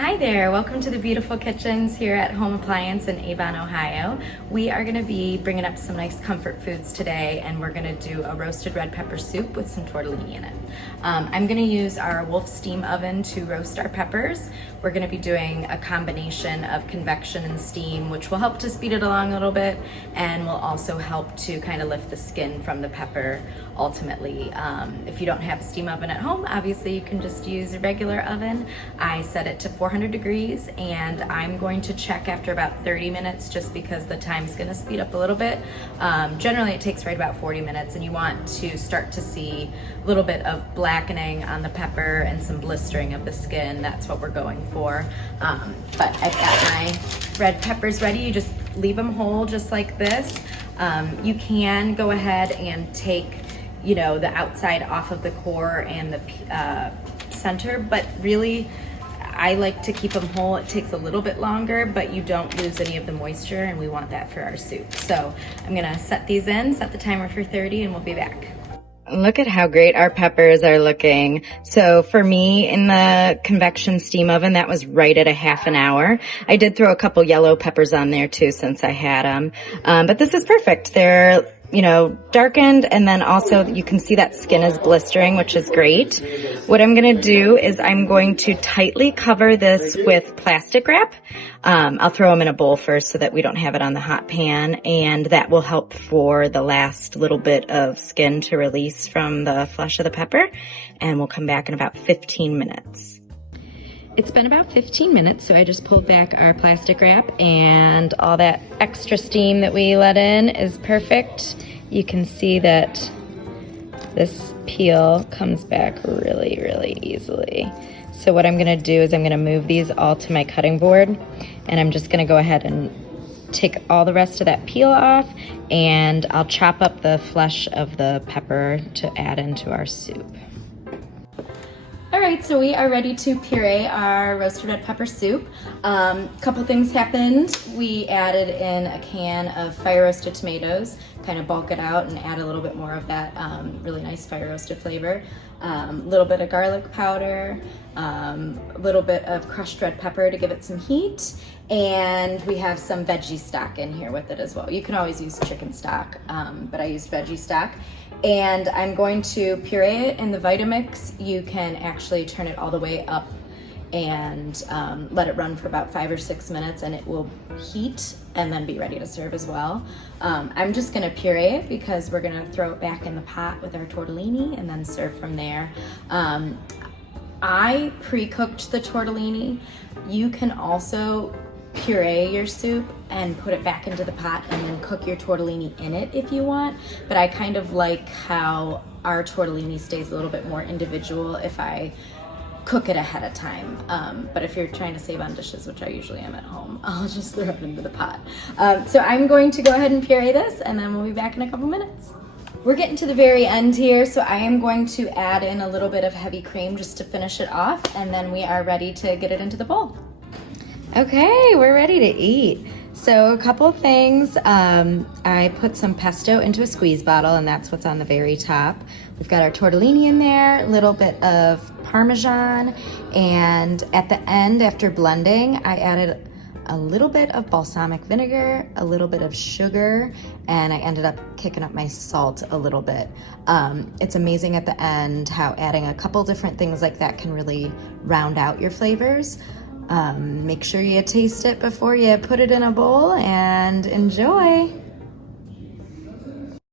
Hi there, welcome to the beautiful kitchens here at Home Appliance in Avon, Ohio. We are gonna be bringing up some nice comfort foods today, and we're gonna do a roasted red pepper soup with some tortellini in it. I'm gonna use our Wolf steam oven to roast our peppers. We're gonna be doing a combination of convection and steam, which will help to speed it along a little bit, and will also help to kind of lift the skin from the pepper ultimately. If you don't have a steam oven at home, obviously you can just use a regular oven. I set it to 400 degrees, and I'm going to check after about 30 minutes just because the time's gonna speed up a little bit. Generally it takes right about 40 minutes, and you want to start to see a little bit of blackening on the pepper and some blistering of the skin. That's what we're going for. But I've got my red peppers ready. You just leave them whole just like this. You can go ahead and take the outside off of the core and the center, but really I like to keep them whole. It takes a little bit longer, but you don't lose any of the moisture, and we want that for our soup. So I'm gonna set these in, set the timer for 30, and we'll be back. Look at how great our peppers are looking. So for me, in the convection steam oven, that was right at a half an hour. I did throw a couple yellow peppers on there too since I had them. But this is perfect. They're darkened, and then also you can see that skin is blistering, which is great. What I'm going to do is I'm going to tightly cover this with plastic wrap. I'll throw them in a bowl first so that we don't have it on the hot pan, and that will help for the last little bit of skin to release from the flesh of the pepper, and we'll come back in about 15 minutes. It's been about 15 minutes, so I just pulled back our plastic wrap, and all that extra steam that we let in is perfect. You can see that this peel comes back really, really easily. So what I'm gonna do is I'm gonna move these all to my cutting board, and I'm just gonna go ahead and take all the rest of that peel off, and I'll chop up the flesh of the pepper to add into our soup. All right, so we are ready to puree our roasted red pepper soup. Couple things happened. We added in a can of fire roasted tomatoes, kind of bulk it out and add a little bit more of that really nice fire roasted flavor. A little bit of garlic powder, a little bit of crushed red pepper to give it some heat, and we have some veggie stock in here with it as well. You can always use chicken stock, but I used veggie stock. And I'm going to puree it in the Vitamix. You can actually turn it all the way up and let it run for about 5 or 6 minutes, and it will heat and then be ready to serve as well. I'm just gonna puree it because we're gonna throw it back in the pot with our tortellini and then serve from there. I pre-cooked the tortellini. You can also puree your soup and put it back into the pot and then cook your tortellini in it if you want, but I kind of like how our tortellini stays a little bit more individual if I cook it ahead of time. But if you're trying to save on dishes, which I usually am at home, I'll just throw it into the pot. So I'm going to go ahead and puree this, and then we'll be back in a couple minutes. We're getting to the very end here, so I am going to add in a little bit of heavy cream just to finish it off, and then we are ready to get it into the bowl. Okay, we're ready to eat. So a couple things. I put some pesto into a squeeze bottle, and that's what's on the very top. We've got our tortellini in there, a little bit of Parmesan, and at the end, after blending, I added a little bit of balsamic vinegar, a little bit of sugar, and I ended up kicking up my salt a little bit. It's amazing at the end how adding a couple different things like that can really round out your flavors. Make sure you taste it before you put it in a bowl, and enjoy.